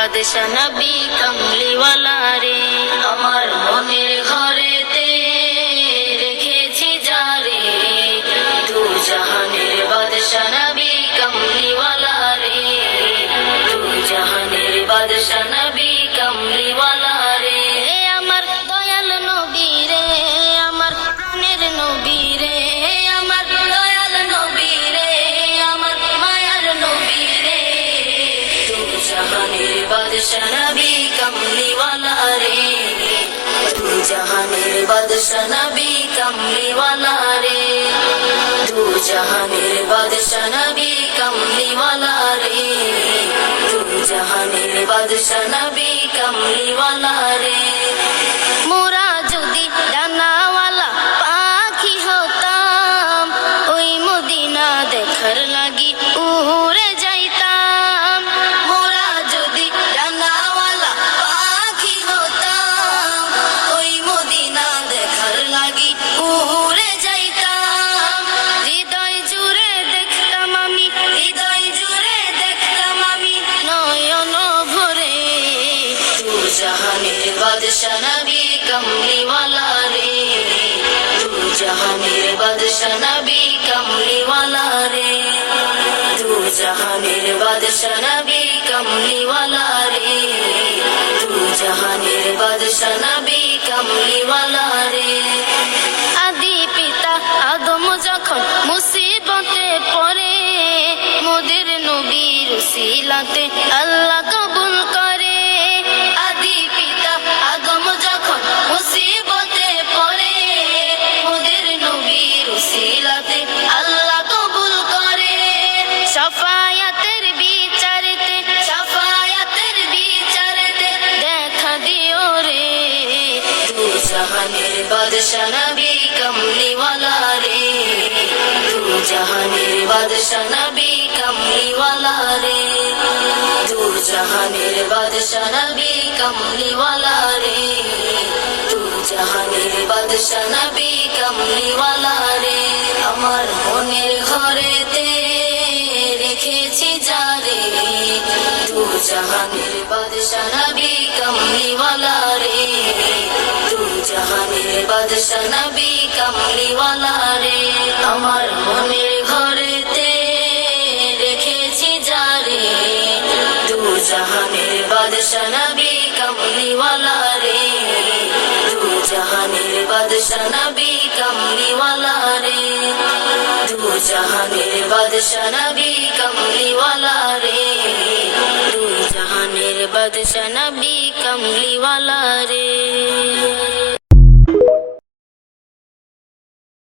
বাদশা নবী কামলিওয়ালা রে। আমার মনের ঘরেতে রেখেছি যারে, দু জাহানের বাদশা নবী কামলিওয়ালা রে, দু জাহানের বাদশা নবী কামলিওয়ালা রে। আমার দয়াল নবী রে, আমার প্রাণের নবী রে, আমার দয়াল নবী রে, আমার মায়ার নবী রে, দু জাহানের বাদশা নবী কামলিওয়ালা রে, দু জাহানের বাদশা নবী কামলিওয়ালা রে, দু জাহানের বাদশা নবী কামলিওয়ালা রে, দু জাহানের বাদশা নবী কামলিওয়ালা রে। মোরা যদি ডানাওয়ালা পাখি হতাম, ওই মদিনা দেখার লাগি উড়ে যাইতাম। মোরা যদি ডানাওয়ালা পাখি হতাম, ওই মদিনা দেখার লাগি উড়ে যাইতাম। হৃদয় জুড়ে দেখতাম আমি, হৃদয় জুড়ে দেখতাম আমি নয়ন ভরে, দু জাহানের বাদশা নবী কামলিওয়ালা রে, দু জাহানের বাদশা নবী কামলিওয়ালা রে, দু জাহানের বাদশা নবী কামলিওয়ালা রে, দু জাহানের বাদশা নবী কামলিওয়ালা রে। আদি পিতা আদম যখন মুসিবতে পড়ে, মোদের নবীর উসিলাতে আল্লাহ কবুল করে। আদি পিতা আদম যখন মুসিবতে পড়ে, মোদের নবীর উসিলাতে আল্লাহ কবুল করে। শাফায়াতের বিচারেতে, শাফায়াতের বিচারেতে দেখা দিও রে, দু জাহানের বাদশা নবী কামলিওয়ালা রে, দু জাহানের বাদশা নবী কামলিওয়ালা রে, দু জাহানের বাদশা নবী কামলিওয়ালা রে, দু জাহানের বাদশা নবী কামলিওয়ালা রে। আমার মনের ঘরেতে রেখেছি যারে, দু জাহানের বাদশা নবী কামলিওয়ালা রে, দু জাহানের বাদশা নবী কামলিওয়ালা রে। আমার মনের ঘরেতে রেখেছি যারে, দু জাহানের বাদশা নবী কামলিওয়ালা রে, দু জাহানের বাদশা নবী কামলিওয়ালা রে, দু জাহানের বাদশা নবী কামলিওয়ালা রে, দু জাহানের বাদশা নবী কামলিওয়ালা রে।